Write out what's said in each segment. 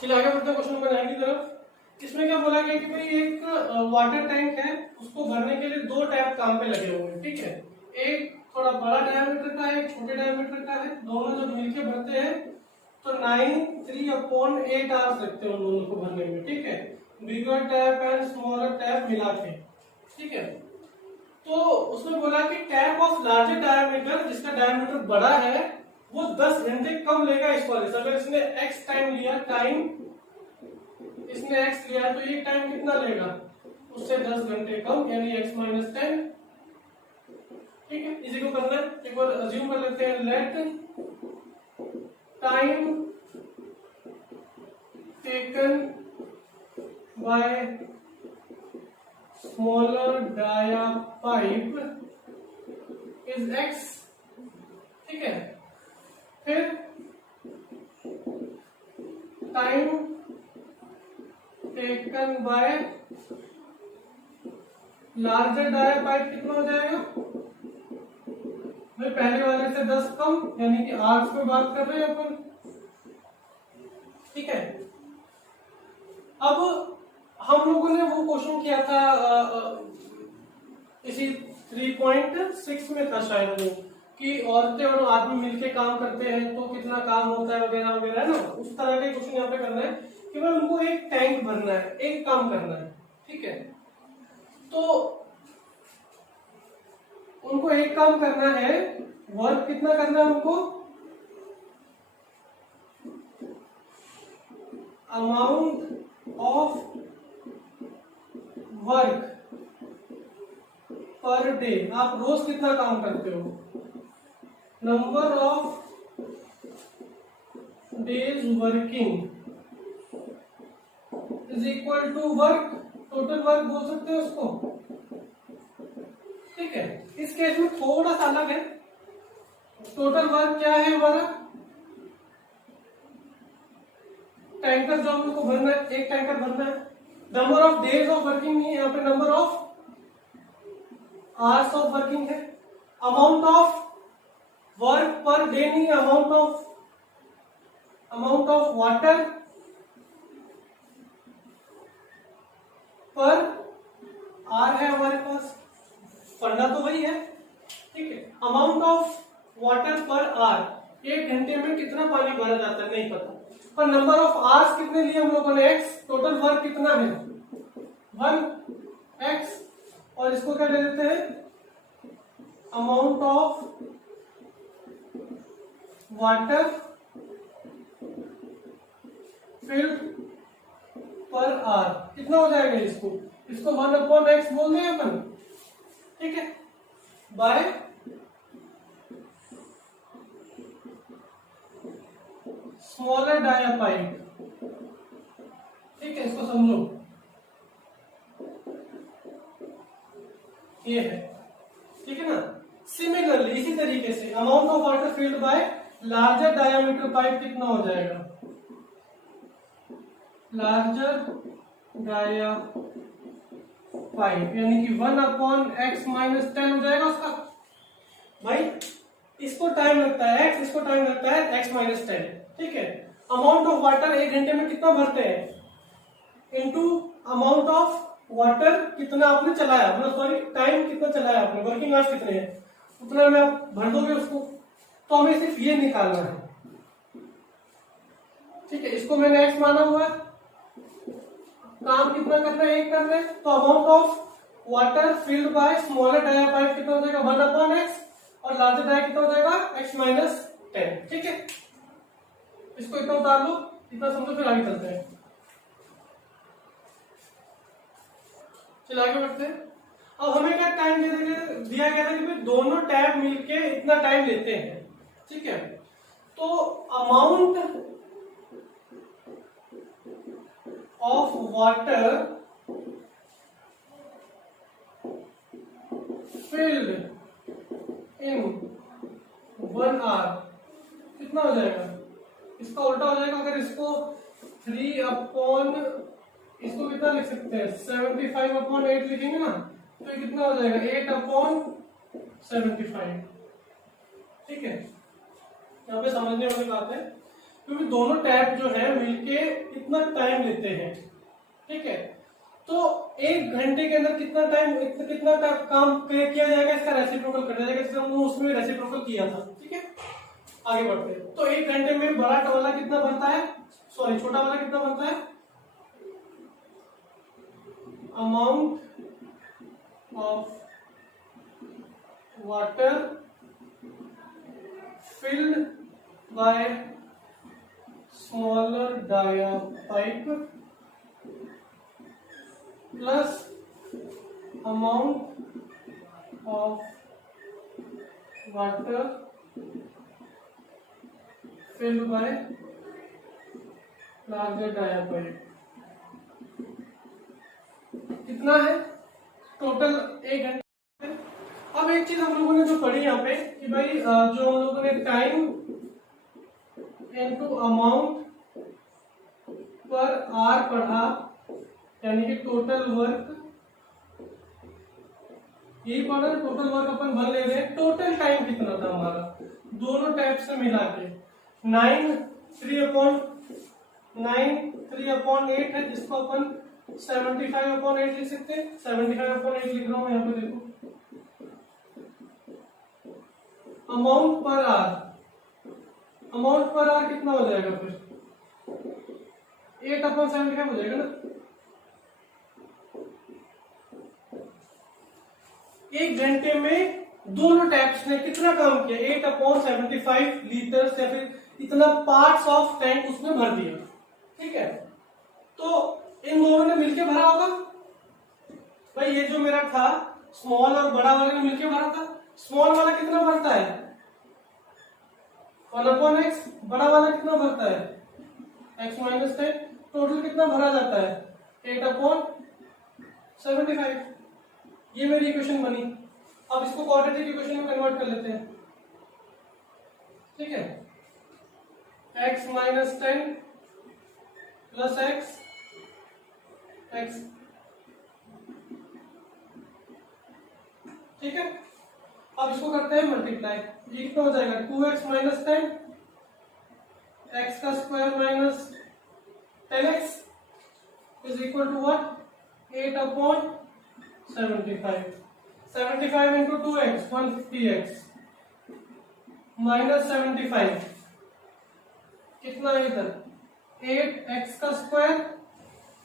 चलिए आगे बढ़ते हैं क्वेश्चन नंबर 9 की तरफ। इसमें क्या बोला गया कि भाई एक वाटर टैंक है, उसको भरने के लिए दो टैप काम पे लगे हुए हैं, ठीक है। एक थोड़ा बड़ा डायमीटर का है, एक छोटे डायमीटर का है। दोनों जब मिलके भरते हैं तो 9 3/8 आवर्स लगते हैं उन दोनों को भरने में, ठीक है। बिगर टैप एंड स्मॉलर टैप मिला के, ठीक है। तो उसमें बोला कि टैप ऑफ लार्जर डायमीटर, जिसका डायमीटर बड़ा है, वो 10 घंटे कम लेगा इस वाले से। अगर इसने x टाइम लिया, टाइम इसने x लिया तो ये टाइम कितना लेगा, उससे 10 घंटे कम, यानी x माइनस 10, ठीक है। इसी को करना है, एक बार अज्यूम कर लेते हैं। Let time taken by smaller dia pipe is x, ठीक है। फिर time taken by larger dia pipe कितना हो जाएगा भाई, पहले वाले से 10 कम, यानी कि आवर्स में बात कर रहे हैं अपन, ठीक है। अब हम लोगों ने वो क्वेश्चन किया था इसी 3.6 में था शायद वो, कि औरतें और आदमी मिलके काम करते हैं तो कितना काम होता है वगैरह वगैरह, है ना। उस तरह के क्वेश्चन यहाँ पे करना है कि भाई उनको एक टैंक भरना है, एक काम करना है, ठीक है। तो उनको एक काम करना है, वर्क कितना करना है उनको, amount of work per day. आप रोज कितना काम करते हो, number of days working is equal to work, total work बोल सकते हैं उसको, ठीक है। इस केस में थोड़ा सा अलग है। टोटल वर्क क्या है हमारा, टैंकर जो हमको भरना है, एक टैंकर भरना है। Number of days of working नहीं है यहाँ पे, number of hours of working है। Amount of work per day नहीं, amount of water per hour है हमारे पास, फंडा तो वही है, ठीक है। Amount of water per hour, एक घंटे में कितना पानी भरा जाता है नहीं पता, पर नंबर ऑफ आवर्स कितने लिए हम लोगों ने, x, टोटल वर्क कितना है 1x, और इसको क्या दे देते हैं, अमाउंट ऑफ वाटर फिल्ड पर आर कितना हो जाएगा, इसको 1/x बोल दें अपन, ठीक है, बाय स्मॉलर डाया पाइप, ठीक है। इसको समझो, ये है, ठीक है ना। सिमिलरली इसी तरीके से amount of water filled by larger diameter pipe कितना हो जाएगा, लार्जर डाया पाइप, यानी कि 1/x माइनस 10 हो जाएगा उसका। भाई इसको टाइम लगता है x, इसको टाइम लगता है x माइनस 10, ठीक है। अमाउंट ऑफ वाटर एक घंटे में कितना भरते हैं, इनटू अमाउंट ऑफ वाटर कितना आपने चलाया, मतलब सॉरी टाइम कितना चलाया आपने, वर्किंग आवर्स कितने हैं, उतना में आप भर दोगे उसको। तो हमें सिर्फ ये निकालना है, ठीक है। इसको मैंने x माना हुआ है, काम कितना करना है, एक करना है। तो amount of water filled by smaller dia pipe कितना हो जाएगा 1/x, और लार्जर डाया कितना हो जाएगा x माइनस 10, ठीक है। इसको इतना उतार लो, इतना समझो, फिर आगे चलते हैं। चलो आगे बढ़ते हैं। अब हमें क्या टाइम दिया गया था कि भाई दोनों टैब मिलके इतना टाइम लेते हैं, ठीक है। तो amount of water filled in 1 hour कितना हो जाएगा, इसका उल्टा हो जाएगा। अगर इसको 3/, इसको कितना लिख सकते हैं 75/8 लिखेंगे ना, तो ये कितना हो जाएगा 8/75, ठीक है। यहाँ पे समझने वाली बात है क्योंकि दोनों टैप जो है मिलके इतना टाइम लेते हैं, ठीक है। तो 1 घंटे के अंदर कितना टाइम कितना काम किया जाएगा, इसका रेसिप्रोकल कर दिया जाएगा, जैसे हमने उसमें रेसिप्रोकल किया था, ठीक है। आगे बढ़ते हैं। तो 1 घंटे में बड़ा वाला कितना भरता है, सॉरी छोटा वाला कितना भरता है, amount of water filled by smaller dia pipe plus amount of water filled by larger dia pipe। कितना है टोटल 1 घंटे। अब एक चीज हम लोगों ने जो पढ़ी यहाँ पे कि भाई जो हम लोगों ने टाइम इनटू अमाउंट पर आर पढ़ा, यानी कि टोटल वर्क, यही पढ़ा। टोटल वर्क अपन भर ले रहे हैं। टोटल टाइम कितना था हमारा दोनों टाइप से मिला के 3/8 है, जिसको अपन 75/8 लिख सकते हैं। 75/8 लिख रहा हूं यहाँ पे, देखो अमाउंट पर आर, अमाउंट पर आर कितना हो जाएगा फिर 8/75 हो जाएगा ना। 1 घंटे में दोनों टैप्स ने कितना काम किया, 8/75 लीटर या फिर इतना पार्ट्स ऑफ टैंक उसमें भर दिया, ठीक है। तो इन दोनों ने मिलके भरा होगा भाई। ये जो मेरा था स्मॉल और बड़ा वाले ने मिलके भरा था। स्मॉल वाला कितना भरता है 1/x, बड़ा वाला कितना भरता है x - 10। टोटल कितना भरा जाता है 8/75। ये मेरी इक्वेशन बनी। अब इसको क्वाड्रेटिक इक्वेशन में कन्वर्ट कर लेते हैं, ठीक है। x - 10 प्लस x ठीक है। अब इसको करते हैं मल्टीप्लाई। ये कितना हो जाएगा 2x - 10 x का square minus 10x is equal to what 8/75। 75 into 2x 150x minus 75 कितना है इधर 8x का square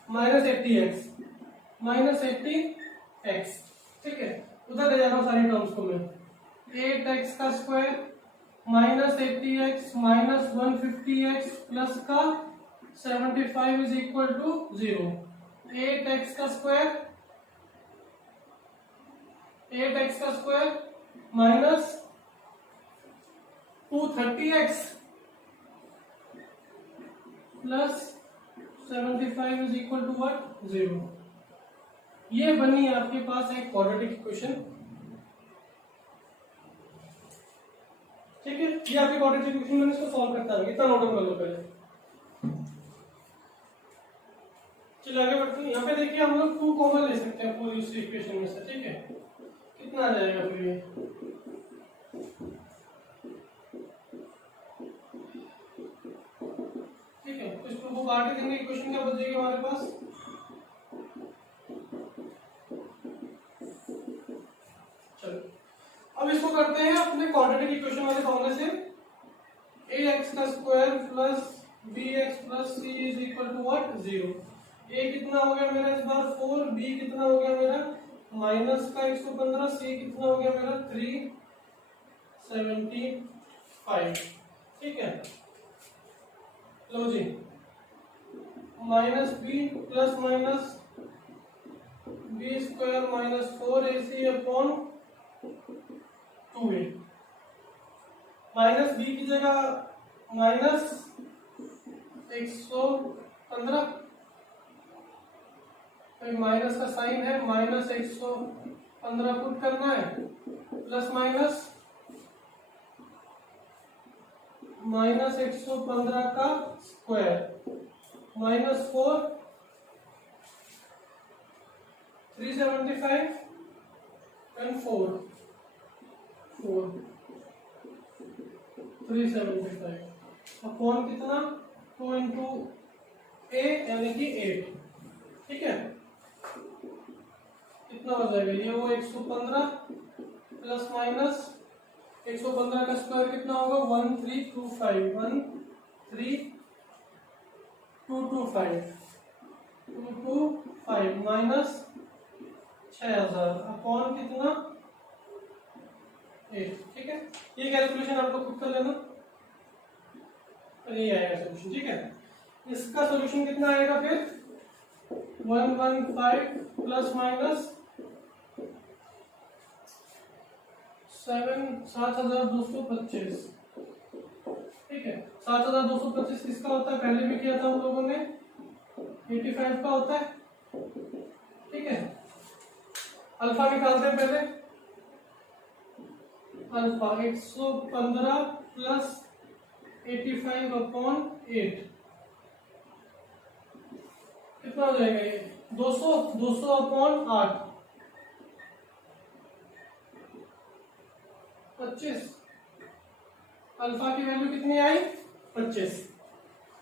minus 80x minus 80x, ठीक है। उधर ले जा रहा हूं सारी टर्म्स को मैं। 8x का square minus 80x minus 150x plus का 75 इज इक्वल टू 0। 8x का square minus 230x plus 75 is equal to what 0। ये बनी आपके पास एक क्वाड्रेटिक इक्वेशन, ठीक है। ये आपकी क्वाड्रेटिक इक्वेशन मैंने इसको सॉल्व करता है। कितना नोट कर लो पहले। चलिए आगे बढ़ते हैं। यहाँ पे देखिए हम लोग 2 कॉमन ले सकते हैं पूरी उस इक्वेशन में से, ठीक है। कितना आ जाएगा फिर ये ठीक है। तो इसको वो काट देंगे। इक्वेशन क्या बचेगी हमारे पास अब इसको करते हैं अपने क्वाड्रेटिक इक्वेशन वाले फॉर्मूले से। ax का square plus bx plus c is equal to what 0। a कितना हो गया मेरा इस बार 4, b कितना हो गया मेरा माइनस का 115, c कितना हो गया मेरा 375, ठीक है। लो जी minus b plus minus b square minus 4ac upon 2a। Minus b की जगह माइनस 115, माइनस का साइन है माइनस 115 पुट करना है प्लस माइनस 115 का स्क्वायर माइनस 4 375 एंड 4 375 अपॉन कितना 2 इंटू ए यानी कि 8, ठीक है। कितना हो जाएगा ये वो 115 प्लस माइनस 115 का स्क्वायर कितना होगा 1325225 माइनस 6000 अपॉन कितना 8, ठीक है। ये कैलकुलेशन आपको खुद कर लेना और ये आएगा सोल्यूशन, ठीक है। इसका सोल्यूशन कितना आएगा फिर 115 प्लस माइनस 7225, ठीक है। 7225 किसका होता है, पहले भी किया था हम लोगों ने, 85 का होता है, ठीक है। अल्फा निकालते हैं पहले, अल्फा 115 प्लस 85 अपॉन 8 कितना हो जाएगा ये 200 अपॉन 8 25। अल्फा की वैल्यू कितनी आई 25।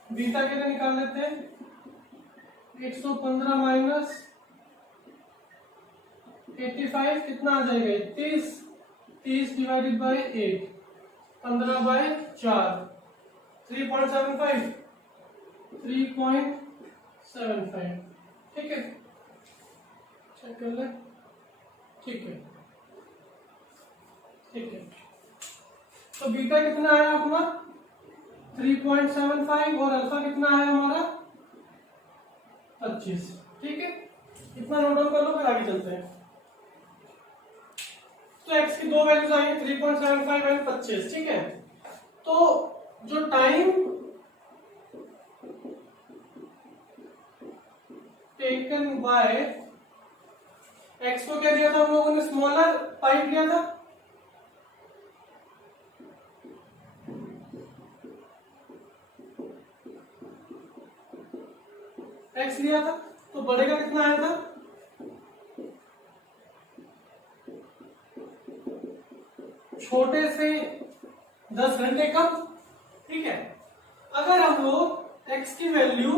बीटा के लिए निकाल लेते हैं 115 माइनस 85 कितना आ जाएगा 30 डिवाइडेड बाई 8 15 बाई 4 3.75 ठीक है। चेक कर ले, ठीक है, ठीक है। तो बीटा कितना आया अपना 3.75 और अल्फा कितना आया हमारा 25, ठीक है। इतना नोट डाउन कर लो, फिर आगे चलते हैं। तो x की दो वैल्यूज आई 3.75 एंड 25, ठीक है। तो जो टाइम टेकन बाय x को क्या दिया था हम लोगों ने, स्मॉलर पाइप लिया था, x लिया था, तो बड़े का कितना आया था छोटे से 10 घंटे कम, ठीक है। अगर हम लोग x की वैल्यू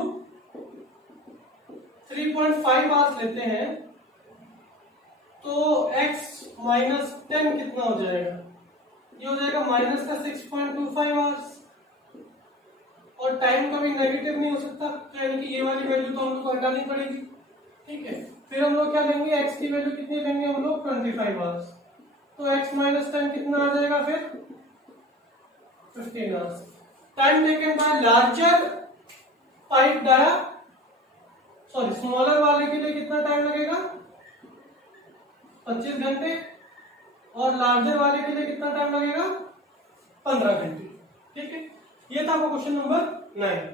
3.5 आवर्स लेते हैं तो x माइनस 10 कितना हो जाएगा, ये हो जाएगा माइनस का 6.25 आवर्स, और टाइम कभी नेगेटिव नहीं हो सकता, तो यानी कि ये वाली वैल्यू तो हम लोग को हटानी पड़ेगी, ठीक है। फिर हम लोग क्या लेंगे, x की वैल्यू कितनी लेंगे हम लोग 25 आवर्स, तो x माइनस 10 कितना आ जाएगा फिर 15 hours. Time taken by larger pipe dia, sorry smaller वाले के लिए कितना टाइम लगेगा 25 घंटे, और लार्जर वाले के लिए कितना टाइम लगेगा 15 घंटे, ठीक है। ये था आपका क्वेश्चन नंबर 9।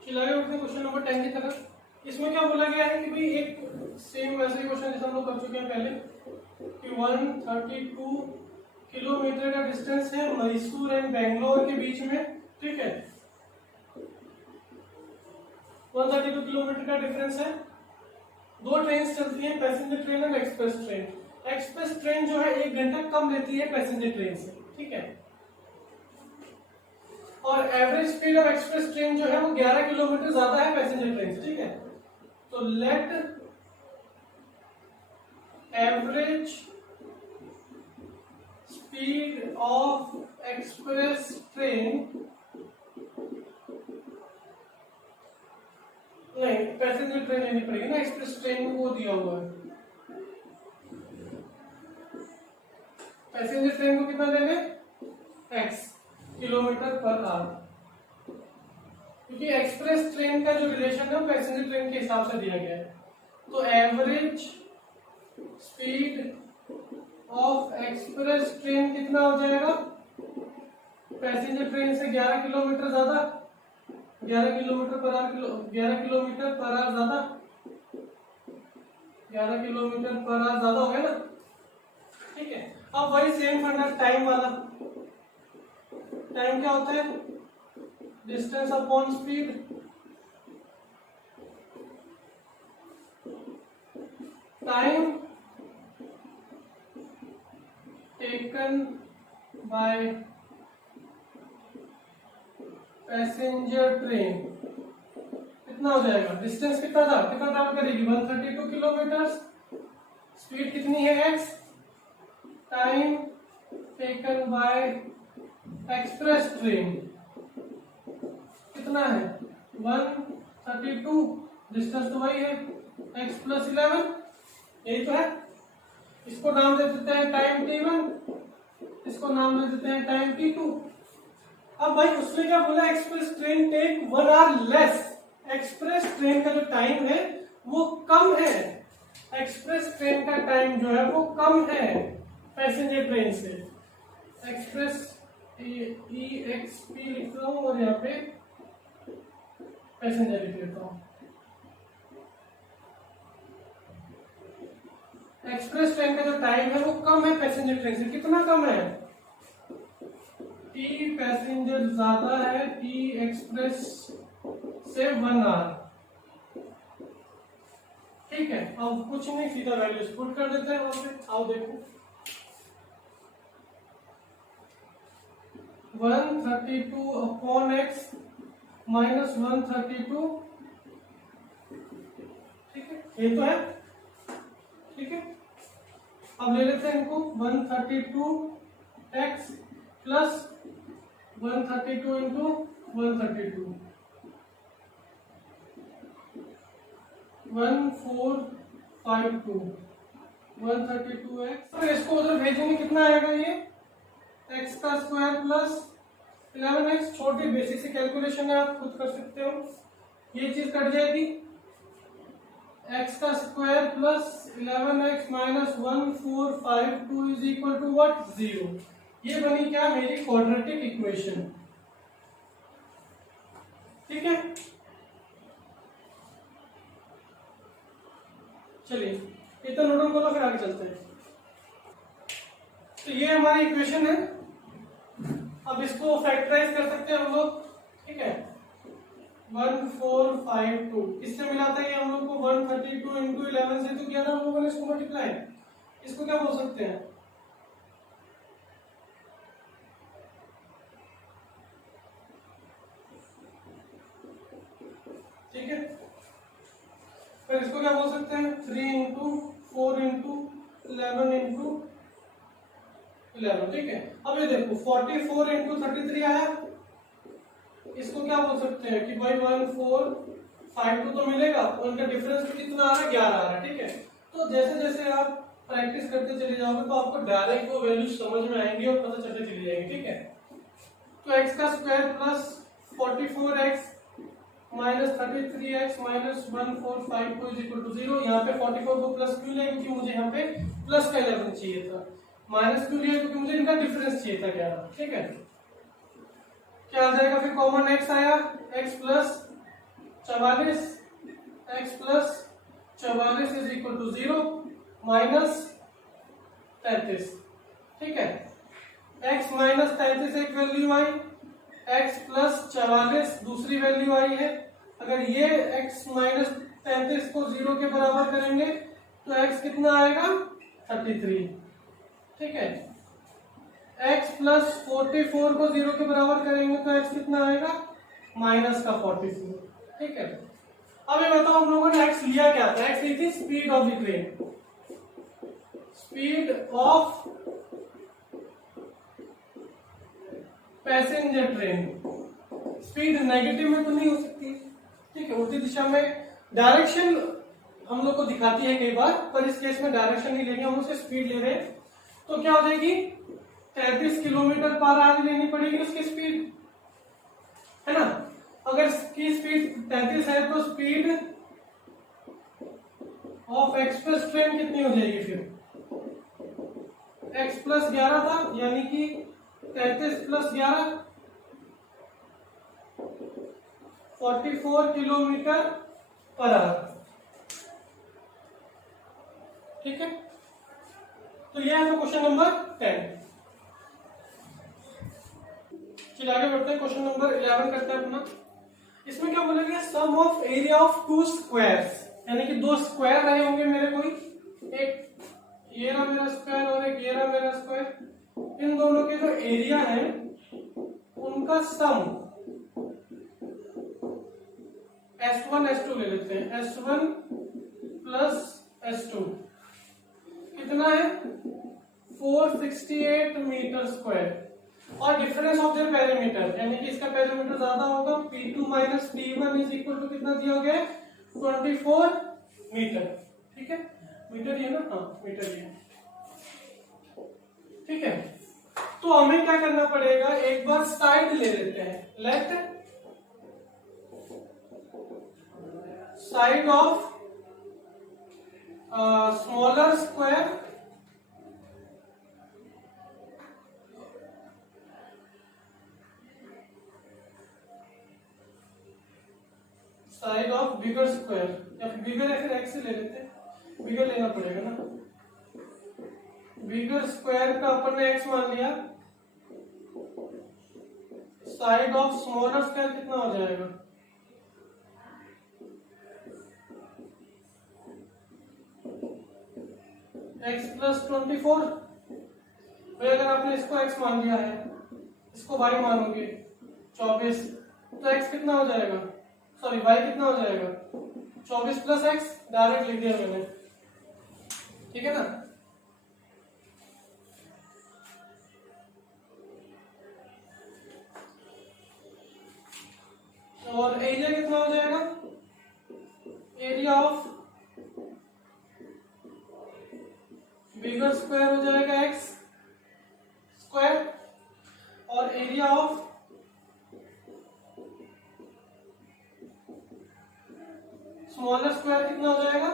चलिए उठते क्वेश्चन नंबर 10 की तरफ। इसमें क्या बोला गया है कि भाई एक सेम वैसे क्वेश्चन जैसा हम लोग कर चुके हैं पहले कि 132 किलोमीटर का डिस्टेंस है मैसूर एंड बेंगलोर के बीच में, ठीक है। 132 किलोमीटर का डिफरेंस है। दो ट्रेन चलती हैं, पैसेंजर ट्रेन और एक्सप्रेस ट्रेन। एक्सप्रेस ट्रेन जो है 1 घंटा कम लेती है पैसेंजर ट्रेन से, ठीक है। और average speed of express train जो है वो 11 किलोमीटर ज्यादा है पैसेंजर ट्रेन से, ठीक है। तो let average speed of express train, नहीं पैसेंजर ट्रेन लेनी पड़ेगी ना, एक्सप्रेस ट्रेन में वो दिया हुआ है। पैसेंजर ट्रेन को कितना लेंगे x किलोमीटर पर आवर, क्योंकि एक्सप्रेस ट्रेन का जो रिलेशन है वो पैसेंजर ट्रेन के हिसाब से दिया गया है। तो average speed of express train कितना हो जाएगा, पैसेंजर ट्रेन से 11 किलोमीटर ज्यादा, 11 किलोमीटर पर आवर ज्यादा, 11 किलोमीटर पर आवर ज्यादा हो गया ना, ठीक है। अब वही सेम फंडा टाइम वाला, टाइम क्या होता है distance upon speed, time taken by passenger train कितना हो जाएगा, डिस्टेंस कितना था, कितना ट्रैवल करेगी 132 किलोमीटर, स्पीड कितनी है x, time taken bye express train कितना है 132, डिस्टेंस तो वही है x प्लस 11, यही तो है। इसको नाम दे देते हैं टाइम t1, इसको नाम दे देते हैं टाइम t2। अब भाई उसने क्या बोला, express train take 1 hour less, express train का जो टाइम है वो कम है, एक्सप्रेस ट्रेन का टाइम जो है वो कम है पैसेंजर ट्रेन से। एक्सप्रेस EXP लिख रहा हूं और यहाँ पे पैसेंजर लिख लेता हूं। एक्सप्रेस ट्रेन का जो टाइम है वो कम है पैसेंजर ट्रेन से, कितना कम है, टी पैसेंजर ज्यादा है टी एक्सप्रेस से 1 आवर, ठीक है। अब कुछ नहीं, सीधा वैल्यू पुट कर देते हैं वहां पे। आओ देखो 132 अपॉन x माइनस 132, ठीक है, ये तो है, ठीक है। अब ले लेते हैं इनको 132x प्लस 132 इंटू 132, 1452 132x, इसको उधर भेजेंगे कितना आएगा, ये x का स्क्वायर प्लस 11x, छोटी बेसिक सी कैलकुलेशन है, आप खुद कर सकते हो, ये चीज कट जाएगी, x का square plus 11x minus 1452 is equal to what, 0। ये बनी क्या, मेरी क्वाड्रेटिक इक्वेशन, ठीक है। चलिए इतना नोट डाउन करो, फिर आगे चलते हैं। तो ये हमारी इक्वेशन है, अब इसको फैक्टराइज कर सकते हैं हम लोग, ठीक है। 1452 इससे मिलाता है हम लोग को 132 इंटू 11 से तो किया था हम लोगों ने इसको मल्टीप्लाई, इसको क्या बोल सकते हैं, ठीक है। फिर इसको क्या बोल सकते हैं 3 इंटू 4 इंटू 11 इंटू 11, ठीक है। अब ये देखो 44 इंटू 33 आया, इसको क्या बोल सकते हैं कि भाई 1452 तो मिलेगा, उनका डिफरेंस कितना आ रहा है, 11 आ रहा है, ठीक है। तो जैसे जैसे आप प्रैक्टिस करते चले जाओगे तो आपको डायरेक्ट वो वैल्यू समझ में आएंगी और पता चलते चली जाएंगी, ठीक है। तो x का square plus 44x minus 33x minus 1452 is equal to 0। यहाँ पे 44 को प्लस क्यों लिया, क्योंकि मुझे यहाँ पे प्लस का 11 चाहिए था, माइनस क्यों लिया क्योंकि मुझे इनका डिफरेंस चाहिए था 11, ठीक है। क्या आ जाएगा फिर, कॉमन x आया, x plus 44, x plus 44 is equal to 0 minus 33, ठीक है। x माइनस 33 एक वैल्यू आई, x प्लस 44 दूसरी वैल्यू आई है। अगर ये x माइनस 33 को 0 के बराबर करेंगे तो x कितना आएगा 33, ठीक है। x प्लस 44 को 0 के बराबर करेंगे तो x कितना आएगा माइनस का 44, ठीक है। अब ये बताओ हम लोगों ने x लिया क्या था, x ली थी speed of the train, speed of passenger train. Speed negative में तो नहीं हो सकती, ठीक है, उल्टी दिशा में डायरेक्शन हम लोग को दिखाती है कई बार, पर इस केस में डायरेक्शन नहीं लेंगे हम, उससे स्पीड ले रहे हैं। तो क्या हो जाएगी 33 किलोमीटर पर आवर लेनी पड़ेगी उसकी स्पीड, है ना। अगर इसकी स्पीड 33 है तो स्पीड ऑफ एक्सप्रेस ट्रेन कितनी हो जाएगी, फिर x प्लस 11 था, यानी कि 33 प्लस 11 44 किलोमीटर पर आवर, ठीक है। तो यह है क्वेश्चन नंबर 10। चलिए आगे बढ़ते हैं, क्वेश्चन नंबर 11 करते हैं अपना। इसमें क्या बोला गया, sum of area of two squares, यानी कि दो स्क्वायर रहे होंगे मेरे, कोई एक ये रहा मेरा स्क्वायर और एक ये रहा मेरा स्क्वायर, इन दोनों के जो एरिया है उनका सम S1 S2 ले लेते हैं, S1 प्लस S2 कितना है 468 मीटर स्क्वायर और डिफरेंस ऑफ देयर पेरीमीटर यानी कि इसका पेरीमीटर ज्यादा होगा P2 minus P1 is equal to कितना दिया गया 24 मीटर। ठीक है, मीटर ही है ना, हाँ मीटर ही है। ठीक है, तो हमें क्या करना पड़ेगा, एक बार साइड ले लेते हैं, let side of smaller square side of bigger square, या फिर बिगर या फिर एक्स ले लेते हैं, बिगर लेना पड़ेगा ना, बिगर स्क्वायर का अपन ने एक्स मान लिया, साइड ऑफ स्मॉलर स्क्वायर कितना हो जाएगा x प्लस 24। भाई अगर आपने इसको x मान लिया है, इसको y मानोगे 24, तो x कितना हो जाएगा, सॉरी y कितना हो जाएगा 24 प्लस x, डायरेक्ट लिख दिया मैंने। ठीक है ना, और एरिया कितना हो जाएगा, एरिया ऑफ बिगर स्क्वायर हो जाएगा x स्क्वायर और एरिया ऑफ स्मॉलर स्क्वायर कितना हो जाएगा,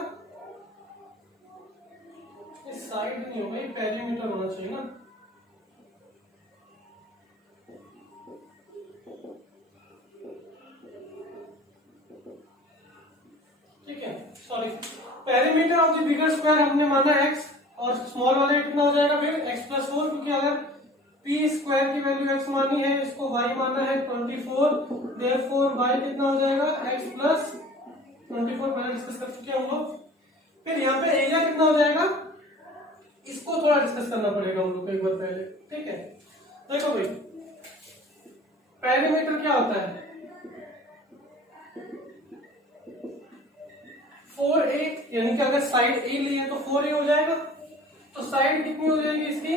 इस साइड नहीं होगा, ये पेरीमीटर होना चाहिए ना, ठीक है, sorry perimeter of the bigger square हमने माना x और स्मॉल वाले कितना हो जाएगा फिर x प्लस 4, क्योंकि अगर p स्क्वायर की वैल्यू x मानी है, इसको y माना है 24, देयरफॉर y कितना हो जाएगा x प्लस 24, पहले डिस्कस कर चुके हैं हम लोग। फिर यहाँ पे एरिया कितना हो जाएगा, इसको थोड़ा डिस्कस करना पड़ेगा हम लोग को एक बार पहले। ठीक है, देखो भाई पेरीमीटर क्या होता है, 4a यानी कि अगर साइड a ली है तो 4a हो जाएगा, तो साइड कितनी हो जाएगी इसकी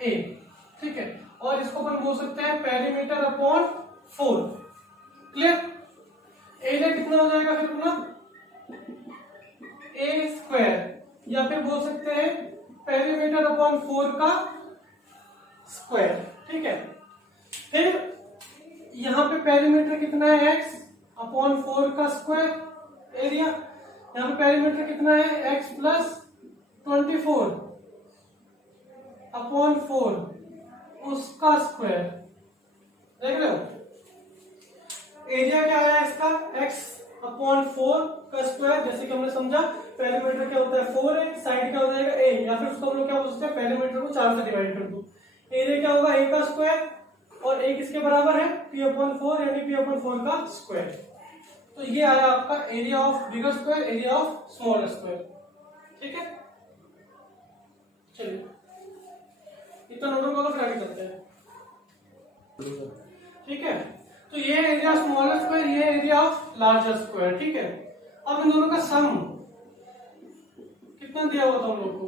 a। ठीक है, और इसको अपन बोल सकते हैं पेरीमीटर अपॉन 4। क्लियर, एरिया कितना हो जाएगा फिर अपना a स्क्वायर, या फिर बोल सकते हैं पेरीमीटर अपॉन 4 का स्क्वायर। ठीक है, फिर यहाँ पे पेरीमीटर कितना है x अपॉन 4 का स्क्वायर एरिया, यहाँ पे पेरीमीटर कितना है x प्लस 24 अपॉन 4 उसका स्क्वायर। देख रहे हो, एरिया क्या आया इसका x अपॉन 4 का स्क्वायर, जैसे कि हमने समझा पेरीमीटर क्या होता है 4a, साइड क्या हो जाएगा a, या फिर उसको हम लोग क्या बोल सकते हैं पेरीमीटर को 4 से डिवाइड कर दो, एरिया क्या होगा a का स्क्वायर और a किसके बराबर है p अपॉन 4 यानी p अपॉन 4 का स्क्वायर। तो ये आया आपका area of bigger square, area of smaller square. ठीक है, चलिए इतना नोट को फिर आगे करते हैं। ठीक है, तो ये एरिया स्मॉलर स्क्वायर, ये एरिया ऑफ लार्जर स्क्वायर। ठीक है, अब इन दोनों का सम कितना दिया हुआ था हम लोग को,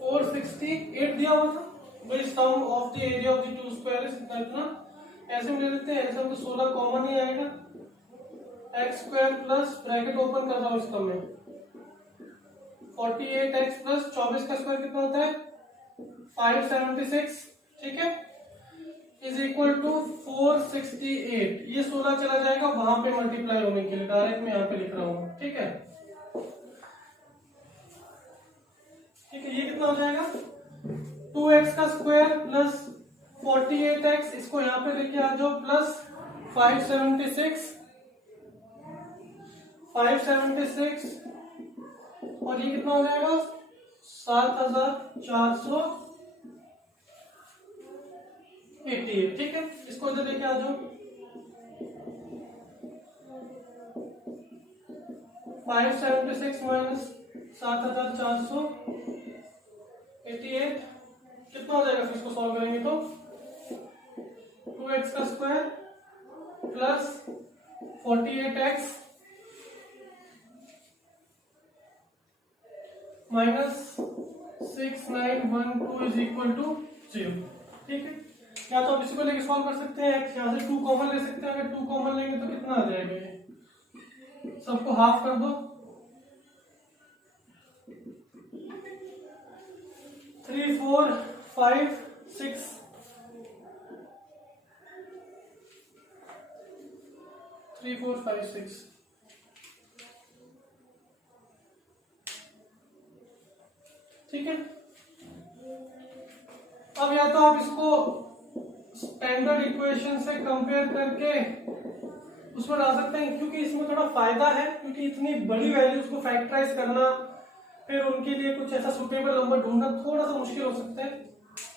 468 दिया हुआ था भाई। Sum of the area of the two square इतना इतना, ऐसे में ले लेते हैं, ऐसे में 16 कॉमन ही आएगा, x square plus bracket open कर रहा हूं इसका मैं 48x प्लस 24 का स्क्वायर कितना होता है 576। ठीक है, इज इक्वल टू 468। ये 16 चला जाएगा वहां पे मल्टीप्लाई होने के लिए, डायरेक्ट मैं यहाँ पे लिख रहा हूँ। ठीक है, ठीक है, ये कितना हो जाएगा 2x का स्क्वायर प्लस 48x, इसको यहाँ पे लेके आ जाओ, प्लस 576 और ये कितना हो जाएगा 7488। ठीक है, इसको इधर लेके आ जाओ, 576 माइनस 7488 कितना हो जाएगा फिर इसको सॉल्व करेंगे तो 2x का square plus 48x minus 6912 is equal to 0। ठीक है, या तो आप इसी को लेके सॉल्व कर सकते हैं, यहाँ से 2 कॉमन ले सकते हैं। अगर 2 कॉमन लेंगे तो कितना आ जाएगा, ये सबको हाफ कर दो, 3 4 5 6 3 4 5 6। ठीक है, अब या तो आप इसको स्टैंडर्ड इक्वेशन से कंपेयर करके उसमें ला सकते हैं, क्योंकि इसमें थोड़ा फायदा है, क्योंकि इतनी बड़ी वैल्यूज को फैक्टराइज करना, फिर उनके लिए कुछ ऐसा सुटेबल नंबर ढूंढना थोड़ा सा मुश्किल हो सकता है।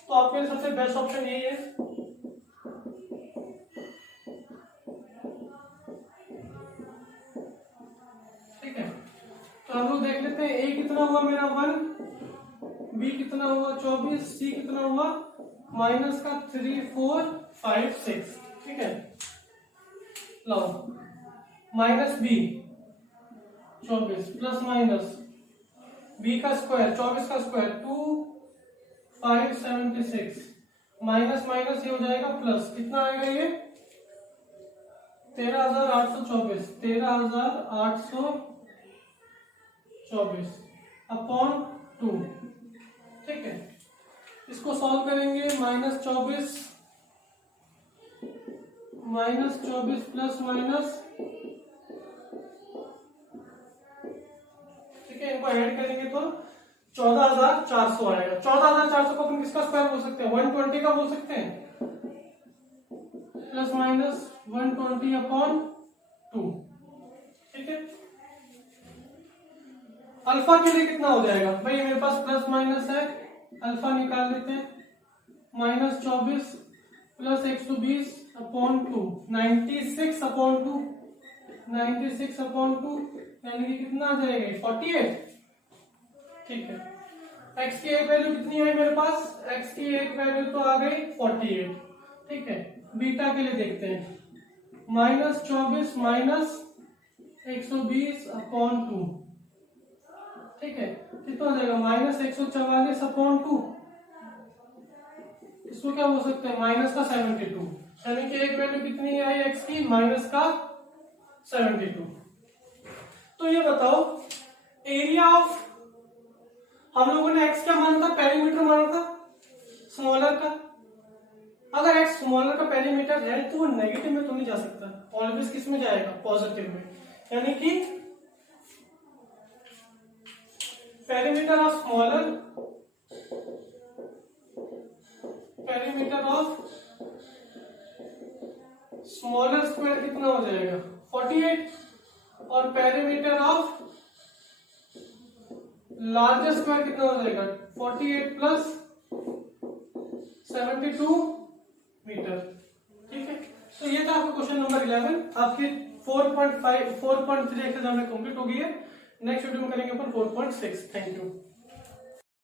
तो आपके लिए सबसे बेस्ट ऑप्शन यही है। ठीक है, तो हम लोग देख लेते हैं, ए कितना हुआ मेरा 1, बी कितना हुआ 24, सी कितना हुआ माइनस का 3 4 5 6। ठीक है, लो minus B 24 plus minus B का स्क्वायर 24 का स्क्वायर 2 5 76 माइनस माइनस ये हो जाएगा प्लस, कितना आएगा ये 13824 13824 अपॉन 2। ठीक है, इसको सॉल्व करेंगे, माइनस 24 प्लस माइनस, ठीक है, इनको ऐड करेंगे तो 14400 आएगा। 14400 को अपन किसका स्क्वायर बोल सकते हैं, 120 का बोल सकते हैं, प्लस माइनस 120 अपॉन 2। ठीक है, अल्फा के लिए कितना हो जाएगा भाई, मेरे पास प्लस माइनस है, अल्फा निकाल लेते हैं, minus 24 plus 120 upon 2 96 upon 2 96 upon 2 यानी कि कितना आ जाएगा 48। ठीक है, x की एक वैल्यू कितनी है मेरे पास, x की एक वैल्यू तो आ गई 48। ठीक है, बीटा के लिए देखते हैं, माइनस 24 माइनस 120 अपॉन 2। ठीक है, कितना हो जाएगा माइनस 144 अपॉन 2, इसको क्या बोल सकते हैं माइनस का 72, यानी कि एक वैल्यू कितनी आई x की माइनस का 72। तो ये बताओ एरिया ऑफ, हम लोगों ने x क्या माना था, पेरीमीटर माना था स्मॉलर का। अगर x स्मॉलर का पेरीमीटर है तो वो नेगेटिव में तो नहीं जा सकता, ऑलवेज किस में जाएगा, पॉजिटिव में। यानी कि perimeter of smaller, perimeter of smaller square कितना हो जाएगा 48, और पेरीमीटर ऑफ लार्जेस्ट स्क्वायर कितना हो जाएगा 48 प्लस 72 मीटर। ठीक है, तो ये था आपका क्वेश्चन नंबर 11। आपकी 4.3 एक्सरसाइज कंप्लीट हो गई है। नेक्स्ट वीडियो में करेंगे अपन 4.6। Thank you.